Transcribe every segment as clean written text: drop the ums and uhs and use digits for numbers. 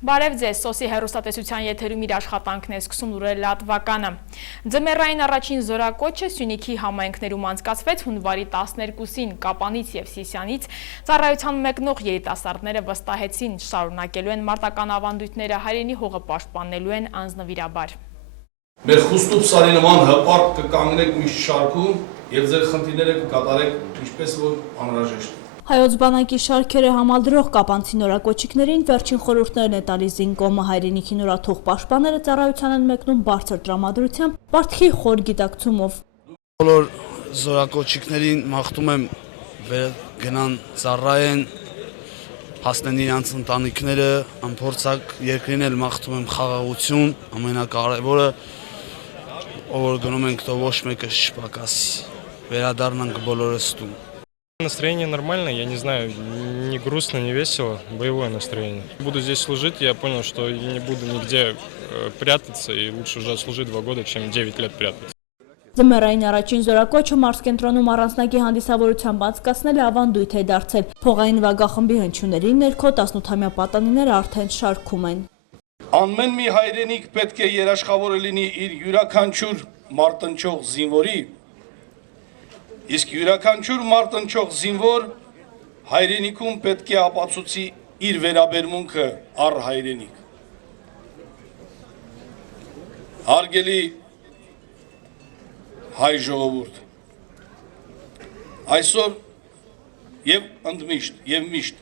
Բարև ձեզ, Սոսի հեռուստատեսության եթերում իր աշխատանքն է սկսում լուրեր լատվականը։ Ձմեռային առաջին զորակոչը Սյունիքի համայնքներում անցկացվեց հունվարի 12-ին, Կապանից և Սիսյանից ծառայության մեկնող երիտասարդները վստահեցին, շարունակելու են մարտական ավանդույթները, հայրենի հողը պաշտպանելու են անձնվիրաբար։ Մեր խուստուփ սարի նման հպարտ կկանգնեք միշտ շարքում և ձեր խնդիրները կկատարեք ինչպես որ անհրաժեշտ։ Հայոց բանակի շարքերը համալրող կապանցի նորակոչիկներին վերջին խորհուրդներն է տալիս զինկոմը, հայրենիքի նորաթող պաշտպանները ծառայության են մեկնում բարձր տրամադրությամբ, պարտքի խոր գիտակցումով։ Բոլոր զորակոչիկներին մաղթում եմ գնան ծառայեն, հասնեն իրենց ընտանիքները, անփորձակ երկրին էլ մաղթում եմ խաղաղություն, ամենակարևորը, ով գնում ենք թող ոչ մեկը չպակասի, վերադառնանք բոլորս տուն։ Настроение нормальное, я не знаю, не грустно, не весело, боевое настроение. Буду здесь служить, я понял, что я не буду нигде прятаться, и лучше уже отслужить 2 года, чем 9 лет прятаться. Ձմեռային առաջին զորակոչը մարզկենտրոնում առանձնակի հանդիսավորությամբ անցկացնել ավանդույթ է դարձել։ Փողային վագախմբի հնչյունների ներքո 18-ամյա պատանիները արդեն շարքում են։ Ամեն մի հայրենիք պետք է երաշխավորը լինի իր յուրաքանչյուր մարտնչող զինվորի, իսկ յուրաքանչյուր մարտնչող զինվոր հայրենիքում պետք է ապացուցի իր վերաբերմունքը առ հայրենիք։ Հարգելի հայ ժողովուրդ, այսօր և ընդմիշտ և միշտ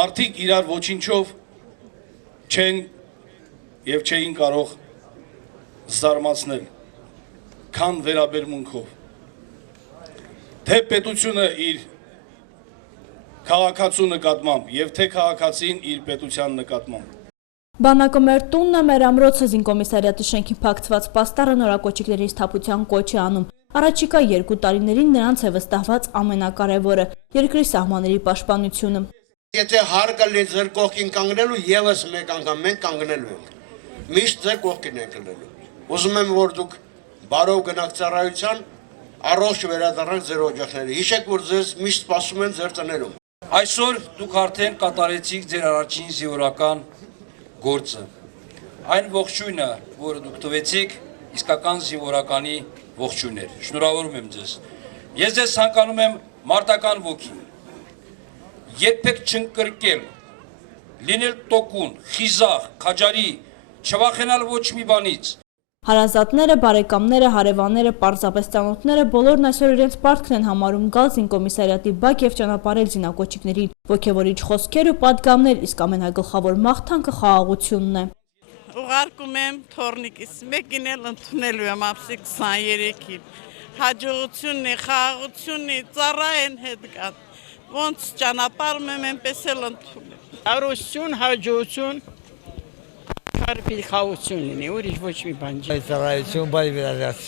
մարդիկ իրար ոչինչով չեն և չէին կարող զարմացնել, քան վերաբերմունքով, թե պետությունը իր քաղաքացու նկատմամբ և թե քաղաքացին իր պետության նկատմամբ։ Բանակը մեր տունն է, մեր ամրոցը զինկոմիսարիատի շենքին փակցված պաստառը նորակոչիկների սթափության կոչ է անում։ Առաջիկա 2 տարիներին նրանց է վստահված ամենակարևորը՝ երկրի սահմանների պաշտպանությունը։ Եթե հարկը լինի ձեր կողքին կանգնելու, ևս մեկ անգամ մենք կանգնելու ենք։ Միշտ ձեր կողքին ենք լինելու։ Ուզում եմ, որ դուք բարով գնաք ծառայության, առողջ վերադառնաք ձեր օջախների։ Հիշեք, որ ձեզ միշտ սպասում են ձեր տներում։ Այսօր դուք արդեն կատարեցիք ձեր առաջին զինվորական գործը։ Այն ողջույնը, որը դուք տվեցիք, իսկական զինվորականի ողջույն էր։ Շնորհավորում եմ ձեզ։ Ես ձեզ ցանկանում եմ մարտական ոգի, երբեք չընկրկել, լինել տոկուն, խիզախ, քաջարի, չվախենալ ոչ մի բանից։ Հարազատները, բարեկամները, հարևանները, պարզապես ծանոթները բոլորն այսօր իրենց պարտքն են համարում գալ զինկոմիսարիատի բակ և ճանապարհել զինակոչիկներին։ Ոգևորիչ խոսքեր ու պատգամներ, իսկ ամենագլխավոր մաղթանքը խաղաղությունն է։ Ուղարկում եմ թորնիկիս, մեկին էլ ընդունելու եմ ապսի 23-ին։ Հաջողությունն է, խաղաղությունն է, ծառայեն հետ գան։ Ոնց ճանապարհում եմ, այնպես էլ ընդունել։ Հարություն, հաջողություն, խաղաղություն լինի, ուրիշ ոչ մի բան չի։ Ծառայություն, բարի վերադարձ։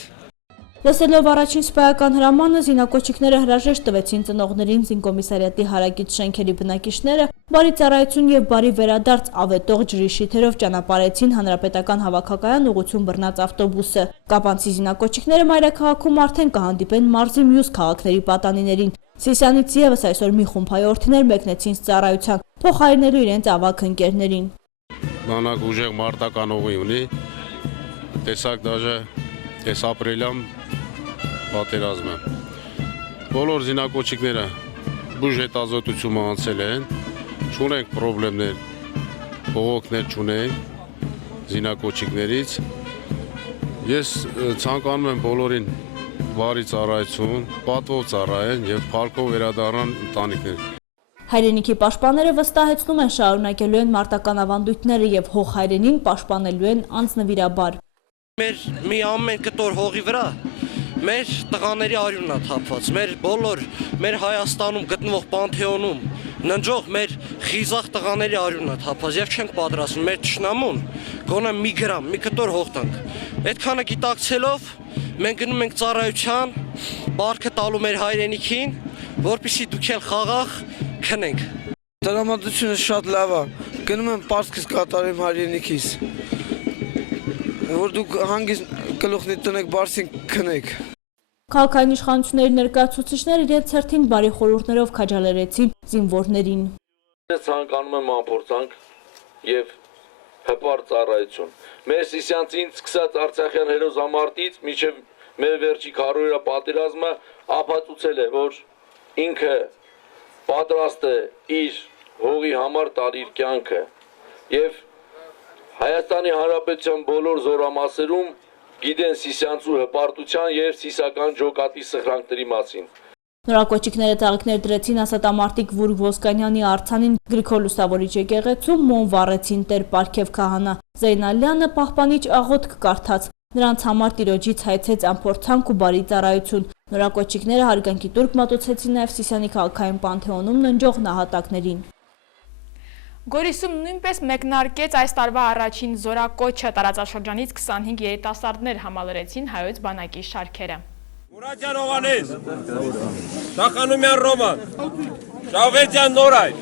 Լսելով առաջին սպայական հրամանը, զինակոչիկները հրաժեշտ տվեցին ծնողներին, զինկոմիսարիատի հարակից շենքերի բնակիչները բարի ծառայություն և բարի վերադարձ ավետող ջրի շիթերով ճանապարհեցին հանրապետական հավաքակայան ուղղություն բռնած ավտոբուսը։ Կապանցի զինակոչիկները մայրաքաղաքում արդեն կհանդիպեն մարզի մյուս քաղաքների պատանիներին։ Սիսյանից ևս այսօր մի խումբ հայորդիներ մեկնեցին ծառայության, փոխարինելու իրենց ավագ ընկերներին։ Բանակ ուժեղ մարտական ուղի ունի, տեսակ դաժե տեսապրելյամ պատերազմը։ Բոլոր զինակոչիկները բուժ հետազոտություն անցել են, չունենք պրոբլեմներ, բողոքներ չունենք զինակոչիկներից։ Ես ցանկանում եմ բոլորին բարի ծառայություն, պատվով ծառայեն և փառքով վերադառնան ընտանիքներ։ Հայրենիքի պաշտպանները վստահեցնում են շարունակելու են մարտական ավանդույթները և հող հայրենին պաշտպանելու են անձնվիրաբար։ Մեր մի ամեն կտոր հողի վրա մեր տղաների արյունն է թափված, մեր Հայաստանում գտնվող Պանթեոնում ննջող մեր խիզախ տղաների արյունն է թափված և չենք պատրաստվում մեր թշնամուն գոնե մի գրամ, մի կտոր հող տանք։ Այդքանը գիտակցելով մենք գնում ենք ծառայության, պարտքը տալու մեր հայրենիքին, որպեսզի դուք էլ խաղաղ քնենք։ Տրամադրությունը շատ լավ է, գնում եմ պարտքս կատարեմ հայրենիքիս, որ դուք հանգիստ գլուխնի տնեք, բարձին քնեք։ Քաղաքային իշխանությունների ներկայացուցիչները իրենց հերթին բարի խորհուրդներով քաջալերեցին զինվորներին։ Ցանկանում եմ ամփորձանք եւ հպարտ ծառայություն։ Մեր Սիսյանցին սկսած Արցախյան հերոսամարտից մինչև մեր վերջի քարոզիա պատերազմը ապացուցել է, որ ինքը պատրաստ է իր հողի համար տալ իր կյանքը եւ Հայաստանի Հանրապետության բոլոր զորամասերում գիտեն Սիսյանցու հպարտության եւ սիսական ջոկատի սխրանքների մասին։ Նորակոչիկները ծաղիկներ դրեցին ասատամարտիկ Վուրգ Ոսկանյանի արձանին Գրիգոր Լուսավորիչ եկեղեցում, մոմ վառեցին Տեր Պարքև քահանա Զեյնալյանը պահպանիչ աղոթք կարդաց։ Նրանց համար Տիրոջից հայցեց ամփորձանք ու բարի ծառայություն։ Նորակոչիկները հարգանքի տուրք մատուցեցին նաև Սիսիանի քաղաքային պանթեոնում ննջող նահատակներին։ Գորիսում նույնպես մեկնարկեց այս տարվա առաջին զորակոչը, տարածաշրջանից 25 երիտասարդներ համալրեցին հայոց բանակի շարքերը։ Մուրադյան Հովանես, Շախանումյան Ռոման, Շավետյան Նորայր,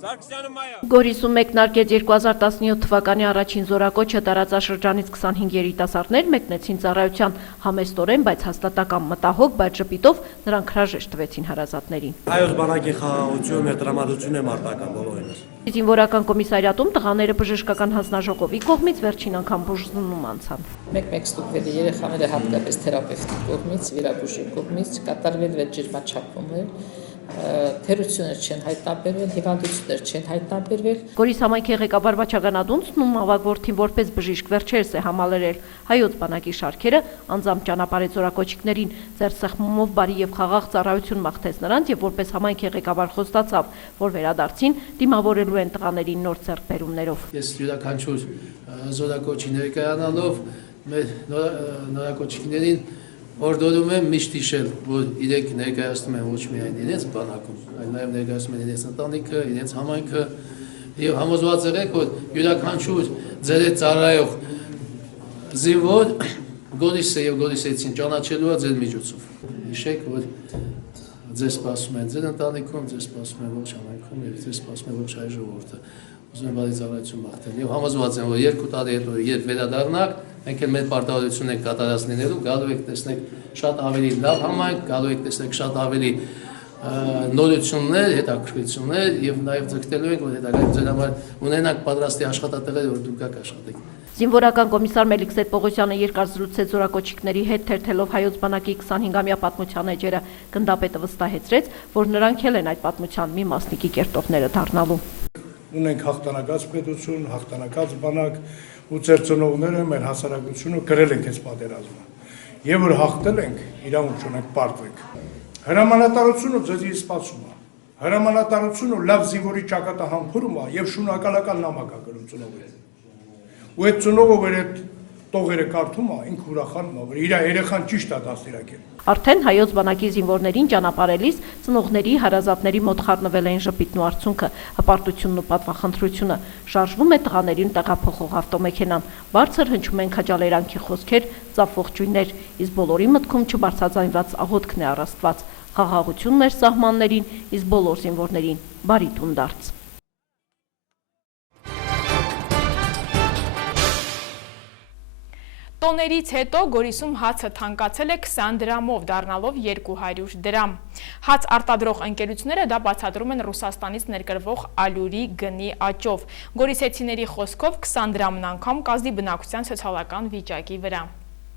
Սարգսյանը Մայա։ Գորիսում մեկնարկեց 2017 թվականի առաջին զորակոչը, տարածաշրջանից 25 երիտասարդներ մեկնեցին ծառայության համեստորեն, բայց հաստատակամ մտահոգ, բայց ժպիտով նրանք հրաժեշտ տվեցին հարազատներին։ Հայոց բանակի խաղաղությունը մեր տրամադրությունն է մարտական բոլորինս։ Զինվորական կոմիսարիատում տղաները բժշկական հանձնաժողովի կողմից վերջին անգամ բուժզննում անցան։ Մեկ ստուգվել երեխաները հատկապես թերապևտի կողմից, վիրաբույժի կողմից կատարվել ջերմաչափումներ, թերություններ չեն հայտնաբերվել, հիվանդություններ չեն հայտնաբերվել։ Գորիս համայնքի ղեկավար Վաչագանադունցն ու Մավակ որդին որպես բժիշկ վերջերս է համալրել հայոց բանակի շարքերը, անձամբ ճանապարհեց զորակոչիկներին, ձեռսեղմումով բարի եւ խաղաղ ծառայություն մաղթեց նրանց եւ որպես համայնքի ղեկավար խոստացավ, որ վերադարձին դիմավորելու են տղաներին նոր ձեռքբերումներով։ Ես յուրաքանչյուր զորակոչի ներկայանալով մեր նորակոչիկներին Օրդորում եմ միշտ հիշել, որ իրենք ներկայացնում են ոչ միայն իրենց բանակում, այլ նաև ներկայացնում են իրենց ընտանիքը, իրենց համայնքը եւ համոզված եղեք, որ յուրաքանչյուր ձեր հետ ծառայող զինվոր Գորիսը եւ Գորիսեցին ճանաչելու է ձեր միջոցով։ Հիշեք, որ ձեզ սպասում են ձեր ընտանիքում, ձեզ սպասում են ողջ համայնքում եւ ձեզ սպասում է ողջ հայ ժողովուրդը։ Ուզում եմ բարի ծառայություն մաղթել եւ համոզված եմ, որ 2 տարի հետո երբ վերադառնաք, մենք էլ մեր պարտավորությունն ենք կատարած լինելու, գալու եք տեսնեք շատ ավելի լավ համայնք, գալու եք տեսնեք շատ ավելի նորություններ, հետաքրքրություններ եւ նաեւ ձգտելու ենք, որ հետագայում ձեր համար ունենանք պատրաստի աշխատատեղեր, որ դուք գաք աշխատեք։ Զինվորական կոմիսար Մելիքսետ Պողոսյանը երկար զրուցեց զորակոչիկների հետ, թերթելով հայոց բանակի 25-ամյա պատմության էջերը։ Գնդապետը վստահեցրեց, որ նրանք էլ են այդ պատմության մի մասնիկի կերտողները դառնալու։ Ունենք հաղթանակած պետություն, հաղթանակած բանակ ու ձեր ծնողները մեր հասարակությունը գրել ենք այս պատերազմը։ Եվ որ հաղթել ենք, իրավունք ունենք պարտվենք։ Հրամանատարությունը ձեզի սպասում է։ Հրամանատարությունը լավ զինվորի ճակատահամբուրում է եւ շնորհակալական նամակ է գրում ծնողներին։ Ու այդ ծնողը որ այդ տողերը կարդում է, ինքը ուրախանում է, որ իր երեխան ճիշտ է դաստիարակել։ Արդեն հայոց բանակի զինվորներին ճանապարհելիս ծնողների հարազատների մոտ խառնվել էին ժպիտն ու արցունքը, հպարտությունն ու պատվախնդրությունը։ Շարժվում է տղաներին տեղափոխող ավտոմեքենան, բարձր հնչում են քաջալերանքի խոսքեր, ծափ ողջույններ, իսկ բոլորի մտքում չբարձրաձայնված աղոթքն է առ Աստված, խաղաղությունն էր սահմաններին, իսկ բոլոր զինվորներին բարի տուն դարձ։ Տոներից հետո Գորիսում հացը թանկացել է 20 դրամով, դառնալով 200 դրամ։ Հաց արտադրող ընկերությունները դա բացատրում են Ռուսաստանից ներկրվող ալյուրի գնի աճով։ Գորիսեցիների խոսքով 20 դրամն անգամ կազդի բնակության սոցիալական վիճակի վրա։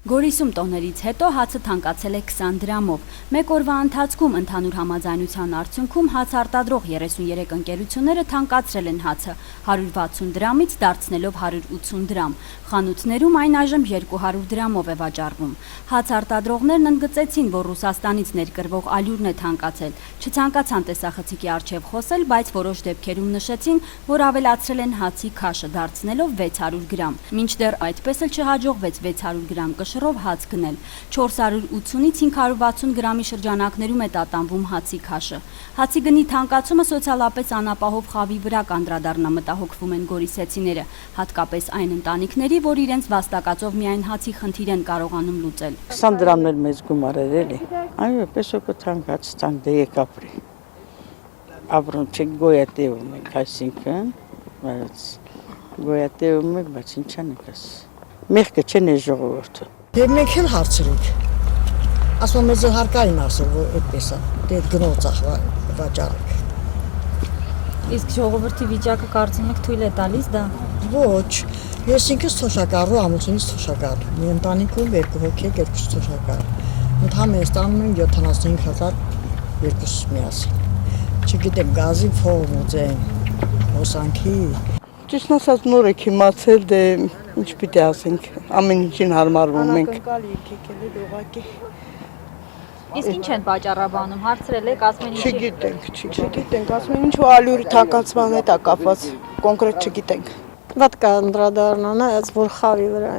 Գորիսում տոներից հետո հացը թանկացել է 20 դրամով։ Մեկ օրվա ընթացքում ընդհանուր համաձայնության արդյունքում հաց արտադրող 33 ընկերությունները թանկացրել են հացը 160 դրամից դարձնելով 180 դրամ։ Խանութներում այն այժմ 200 դրամով է վաճառվում։ Հաց արտադրողներն ընդգծեցին, որ Ռուսաստանից ներկրվող ալյուրն է թանկացել։ Չցանկացան տեսախցիկի առջև խոսել, բայց որոշ դեպքերում նշեցին, որ ավելացրել են հացի քաշը դարձնելով 600 գրամ։ Մինչդեռ այդպես էլ չհաջողվեց 600 գրամ կշռով հաց գնել։ 480-ից 560 գրամի շրջանակներում է տատանվում հացի քաշը։ Հացի գնի թանկացումը սոցիալապես անապահով խավի վրա կանդրադառնա մտահոգվում են գորիսեցիները, հատկապես այն ընտանիքների, որ իրենց վաստակածով միայն հացի խնդիր են կարողանում լուծել։ 20 դրամն էլ մեծ գումար էր էլի։ Այո, պես օգը թանկացան դե եկապրի։ Ապրում չենք գոյատևում ենք, այսինքն, բայց գոյատևում ենք, բայց ինչ անենք աս։ Մեղքը չեն է ժողովուրդը։ Դե մենք էլ հարցրինք։ Ասում մեզ հարկային ասել, որ այդպես է, դե գնոց ախվա վաճառեք։ Իսկ ժողովրդի վիճակը կարծում եք թույլ է տալիս դա։ Ոչ, ես ինքս թոշակառու ամուսինից թոշակառ։ Մի ընտանիքում 2 հոգի եք, 2 թոշակառ։ Ընդհանրապես ստանում են 75,000 երկուս միասին։ Չգիտեմ, գազի փողն ուզեն, հոսանքի։ Ճիշտ ասած նոր եք իմացել, դե ինչ պիտի ասենք, ամեն ինչին հարմարվում ենք։ Անակնկալ եկել է ուղղակի։ Իսկ ինչ են պատճառաբանում, հարցրել եք, ասում են Չգիտենք, ասում են ինչու ալյուրի թակացման հետ է կապված, կոնկրետ չգիտենք։ Վատ կա անդրադառնան, այս որ խավի վրա,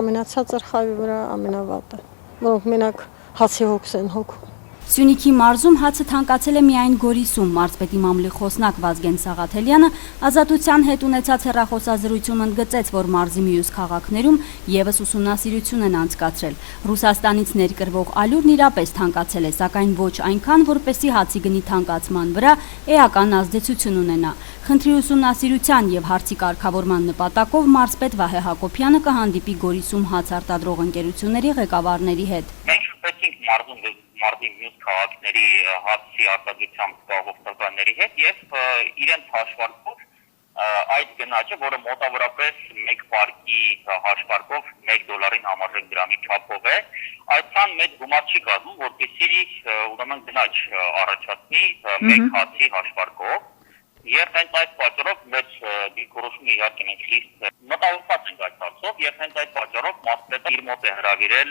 ամենացածր խավի վրա ամենավատը, որոնք մենակ հացի հոգս են հոգում։ Սյունիքի մարզում հացը թանկացել է միայն Գորիսում, մարզպետի մամլի խոսնակ Վազգեն Սաղաթելյանը ազատության հետ ունեցած հեռախոսազրույցում ընդգծեց, որ մարզի մյուս քաղաքներում եւս ուսումնասիրություն են անցկացրել։ Ռուսաստանից ներկրվող ալյուրն իրապես թանկացել է, սակայն ոչ այնքան, որպեսզի հացի գնի թանկացման վրա էական ազդեցություն ունենա։ Խնդրի ուսումնասիրության եւ հարցի կարգավորման նպատակով մարզպետ Վահե Հակոբյանը կհանդիպի Գորիսում հաց արտադրող ընկերությունների ղեկավարների հետ։ Մարզի մյուս քաղաքների հացի արտադրությամբ զբաղվող տնտեսների հետ եւ իրենց հաշվարկով այդ գնաճը, որը մոտավորապես 1 պարկի հաշվարկով $1 համարժեք դրամի չափով է, այդքան մեծ գումար չի կազմում, որպեսզի ուրեմն գնաճ առաջացնի 1 հացի հաշվարկով։ Եվ հենց այդ պատճառով մեծ դիրքորոշումը իհարկե մենք խիստ մտահոգված ենք այդ հարցով եւ հենց այդ պատճառով մարզպետը իր մոտ է հրավիրել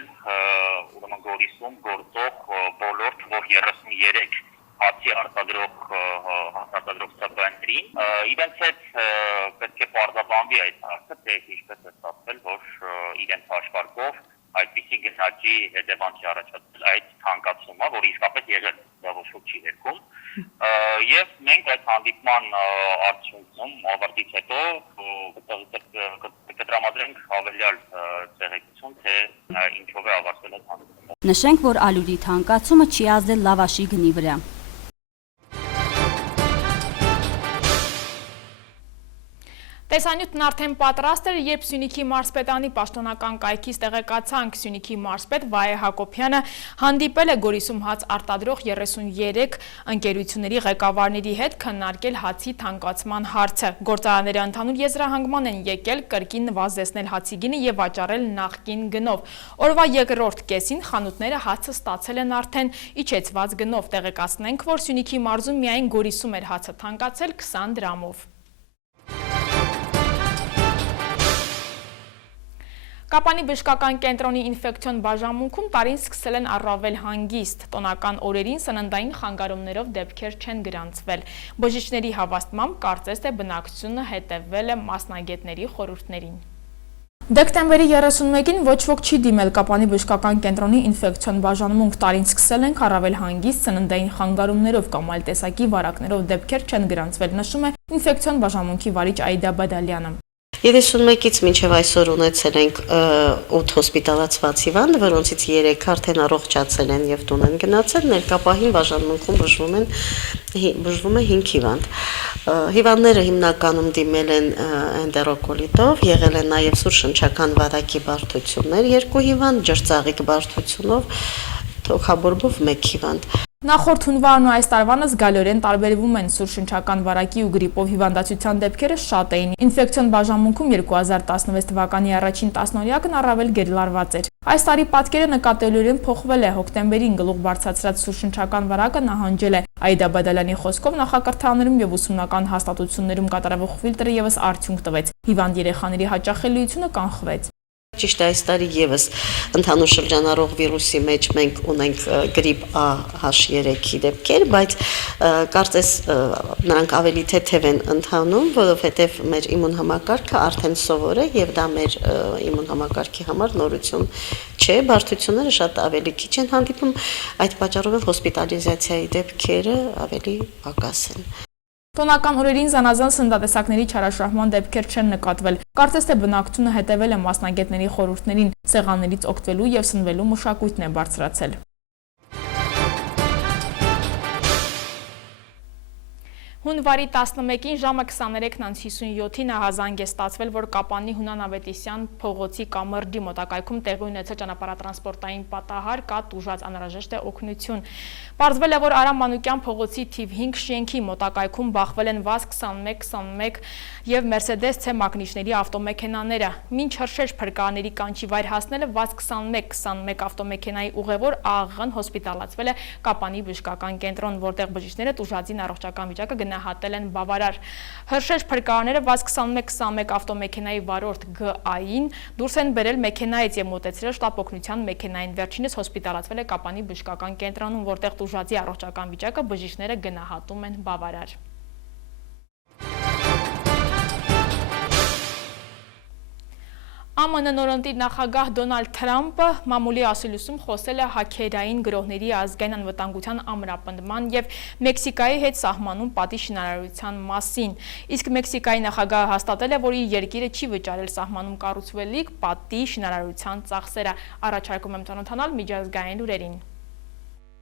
ուրեմն Գորիսում գործող բոլոր թվով 33 հացի արտադրող սպաներին իրենց հետ պետք է պարզաբանվի այդ հարցը, թե ինչպես է ստացվել, որ իրենց հաշվարկով այդպիսի գնաճի հետևանք առաջացել այդ թանկացումը, որը իսկապես եղել դա ոչ ոք չի ներքում, եւ մենք այդ հանդիպման արդյունքում ավարտից հետո կտրամադրենք հավելյալ տեղեկություն, թե ինչով է ավարտվել այդ հանդիպումը։ Նշենք, որ ալյուրի թանկացումը չի ազդել լավաշի գնի վրա։ Տեսանյութն արդեն պատրաստ էր, երբ Սյունիքի մարզպետանի պաշտոնական կայքից տեղեկացանք, Սյունիքի մարզպետ Վահե Հակոբյանը հանդիպել է Գորիսում հաց արտադրող 33 ընկերությունների ղեկավարների հետ քննարկել հացի թանկացման հարցը։ Գործարանները ընդհանուր եզրահանգման են եկել կրկին նվազեցնել հացի գինը եւ վաճառել նախկին գնով։ Օրվա երկրորդ կեսին խանութները հացը ստացել են արդեն իջեցված գնով։ Տեղեկացնենք, որ Սյունիքի մարզում միայն Գորիսում էր հացը թանկացել 20 դրամով։ Կապանի բժշկական կենտրոնի ինֆեկցիոն բաժանմունքում տարին սկսել են առավել հանգիստ։ Տոնական օրերին սննդային խանգարումներով դեպքեր չեն գրանցվել։ Բժիշկների հավաստմամբ կարծես թե բնակչությունը հետևել է մասնագետների խորհուրդներին։ Դեկտեմբերի 31-ին ոչ ոք չի դիմել Կապանի բժշկական կենտրոնի ինֆեկցիոն բաժանմունք, տարին սկսել ենք առավել հանգիստ սննդային խանգարումներով կամ այլ տեսակի վարակներով դեպքեր չեն գրանցվել, նշում է ինֆեկցիոն բաժանմունքի վարիչ Այդա Բադալյանը։ 31-ից մինչև այսօր ունեցել ենք 8 հոսպիտալացված հիվանդ, որոնցից 3 արդեն առողջացել են եւ տուն են գնացել, ներկապահին բաժանմունքում բուժվում է 5 հիվանդ։ Հիվանդները հիմնականում դիմել են էնդերոկոլիտով, եղել են նաեւ սուրշնչական վարակի բարդություններ, 2 հիվանդ, ջրծաղիկ բարդությունով, թոքաբորբով 1 հիվանդ։ Նախորդ հունվարն ու այս տարվանը զգալիորեն տարբերվում են սուրշնչական վարակի ու գրիպով հիվանդացության դեպքերը շատ էին։ Ինֆեկցիոն բաժանմունքում 2016 թվականի առաջին տասնօրյակն առավել գերլարված էր։ Այս տարի պատկերը նկատելիորեն փոխվել է, հոկտեմբերին գլուխ բարձրացրած սուրշնչական վարակը նահանջել է։ Այդա Բադալյանի խոսքով նախակրթաներում եւ ուսումնական հաստատություններում կատարվող ֆիլտրը եւս արդյունք տվեց։ Հիվանդ երեխաների հաճախելիությունը կանխվեց։ Ճիշտ այս տարի եւս ընդհանուր շրջանառող վիրուսի մեջ մենք ունենք գրիպ H3-ի դեպքեր, բայց կարծես նրանք ավելի թեթև են ընթանում, որովհետեւ մեր իմուն համակարգը արդեն սովոր է եւ դա մեր իմուն համակարգի համար նորություն չէ, բարդությունները շատ ավելի քիչ են հանդիպում, այդ պատճառով հոսպիտալիզացիայի դեպքերը ավելի պակաս են։ Տոնական օրերին զանազան սննդատեսակների չարաշահման դեպքեր չեն նկատվել։ Կարծես թե բնակչությունը հետևել է մասնագետների խորհուրդներին, սեղաններից օգտվելու եւ սնվելու մշակույթն է բարձրացել։ Հունվարի 11-ին ժամը 23:57-ին ահազանգ է ստացվել, որ Կապանի Հունան Ավետիսյան փողոցի կամրջի մոտակայքում տեղի ունեցել ճանապարհատրանսպորտային պատահար, կա տուժած անհրաժեշտ է օգնություն։ Պարզվել է, որ Արամ Մանուկյան փողոցի թիվ 5 շենքի մոտակայքում բախվել են ՎԱԶ-21 եւ Mercedes C մագնիչների ավտոմեքենաները։ Մինչ հրշեջ փրկարարների կանչի վայր հասնելը ՎԱԶ-21 ավտոմեքենայի ուղևոր ԱՂ-ն հոսպիտալացվել է Կապանի բժշկական կենտրոն, որտեղ բժիշկները տուժածին առողջական վիճակը գնահատել են բավարար։ Հրշեջ փրկարարները ՎԱԶ-21 ավտոմեքենայի վարորդ Գ.Ա.-ին դուրս են բերել մեքենայից եւ մոտեցրել շտապ օգնության մեքենային։ Վերջինս հոսպիտալացվել է Կապանի բժշկական կենտրոնում, որտեղ տուժածի առողջական վիճակը բժիշկները գնահատում են բավարար։ ԱՄՆ նորընտիր նախագահ Դոնալդ Թրամփը մամուլի ասուլիսում խոսել է հաքերային գրոհների ազգային անվտանգության ամրապնդման եւ Մեքսիկայի հետ սահմանում պատի շինարարության մասին։ Իսկ Մեքսիկայի նախագահը հաստատել է, որ իր երկիրը չի վճարել սահմանում կառուցվելիք պատի շինարարության ծախսերը։ Առաջարկում եմ ծանոթանալ միջազգային լուրերին։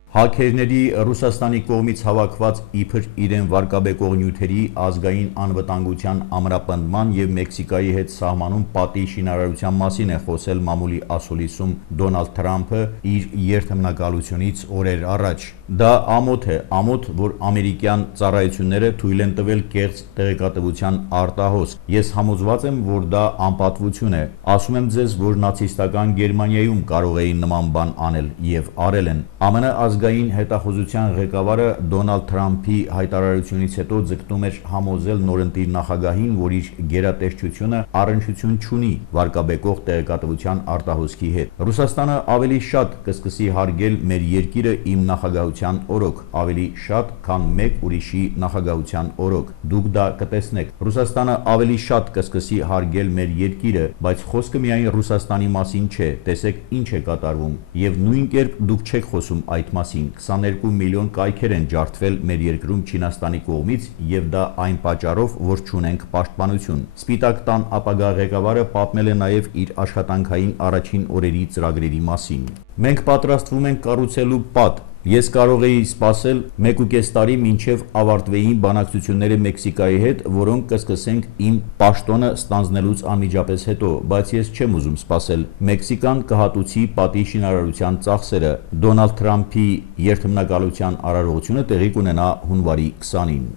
Հաքերների Ռուսաստանի կողմից հավաքված իբր իրեն վարկաբեկող նյութերի ազգային անվտանգության ամրապնդման եւ Մեքսիկայի հետ սահմանում պատի շինարարության մասին է խոսել մամուլի ասուլիսում Դոնալդ Թրամփը իր երթմնակալությունից օրեր առաջ։ Դա ամոթ է, ամոթ, որ ամերիկյան ծառայությունները թույլ են տվել կեղծ տեղեկատվության արտահոսք։ Ես համոզված եմ, որ դա անպատվություն է։ Ասում եմ ձեզ, որ նացիստական Գերմանիայում կարող էին նման բան անել եւ արել են։ ԱՄՆ ազգային հետախուզության ղեկավարը Դոնալդ Թրամփի հայտարարությունից հետո ձգտում էր համոզել նորընտիր նախագահին, որ իր գերատեսչությունը առնչություն չունի վարկաբեկող տեղեկատվության արտահոսքի հետ։ Ռուսաստանը ավելի շատ կսկսի հարգել մեր երկիրը իմ նախագահության օրոք, ավելի շատ, քան մեկ ուրիշի նախագահության օրոք։ Դուք դա կտեսնեք։ Ռուսաստանը ավելի շատ կսկսի հարգել մեր երկիրը, բայց խոսքը միայն Ռուսաստանի մասին չէ։ Տեսեք ինչ է կատարվում։ Եվ նույն կերպ դուք չեք խոսում այդ մասին։ 22 միլիոն կայքեր են ջարդվել մեր երկրում Չինաստանի կողմից եւ դա այն պատճառով, որ չունենք պաշտպանություն։ Սպիտակ տան ապագա ղեկավարը պատմել է նաեւ իր աշխատանքային առաջին օրերի ծրագրերի մասին։ Մենք պատրաստվում ենք կառուցելու պատ։ Ես կարող էի սպասել 1.5 տարի մինչև ավարտվեին բանակցությունները Մեքսիկայի հետ, որոնք կսկսենք իմ պաշտոնը ստանձնելուց անմիջապես հետո, բայց ես չեմ ուզում սպասել։ Մեքսիկան կհատուցի պատի շինարարության ծախսերը։ Դոնալդ Թրամփի երթմնակալության արարողությունը տեղի կունենա հունվարի 20-ին։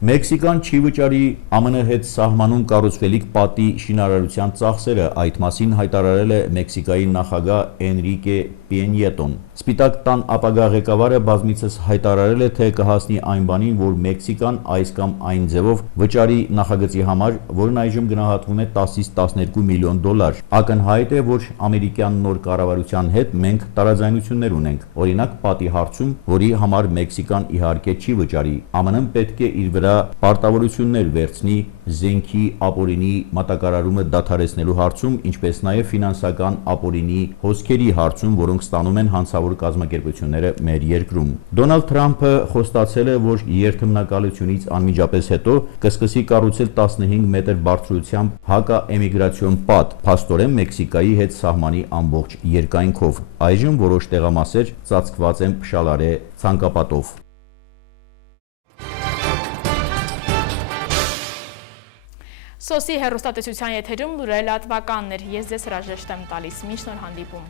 Մեքսիկան չի վճարի ԱՄՆ հետ սահմանում կառուցվելիք պատի շինարարության ծախսերը, այդ մասին հայտարարել է Մեքսիկայի նախագահ Էնրիկե Պենյետոն։ Սպիտակ տան ապագա ղեկավարը բազմիցս հայտարարել է, թե կհասնի այն բանին, որ Մեքսիկան այս կամ այն ձևով վճարի նախագծի համար, որն այժմ գնահատվում է 10-ից 12 միլիոն դոլար։ Ակնհայտ է, որ ամերիկյան նոր կառավարության հետ մենք տարաձայնություններ ունենք։ Օրինակ, պատի հարցում, որի համար Մեքսիկան իհարկե չի վճարի, ԱՄՆ-ն պետք է իր վրա պարտավորություններ վերցնի զենքի ապօրինի մատակարարումը դադարեցնելու հարցում, ինչպես նաև ֆինանսական ապօրինի հոսքերի հարցում, որոնք ստանում են հանցավոր կազմակերպությունները մեր երկրում։ Դոնալդ Թրամփը խոստացել է, որ երթմնակալությունից անմիջապես հետո կսկսի կառուցել 15 մետր բարձրությամբ հակաէմիգրացիոն պատ, փաստորեն Մեքսիկայի հետ սահմանի ամբողջ երկայնքով։ Այժմ որոշ տեղամասեր ծածկված են փշալարե ցանկապատով։ Սոսի հեռուստատեսության եթերում լուրերը լատվականներ, ես ձեզ հրաժեշտ եմ տալիս, մինչ նոր հանդիպում։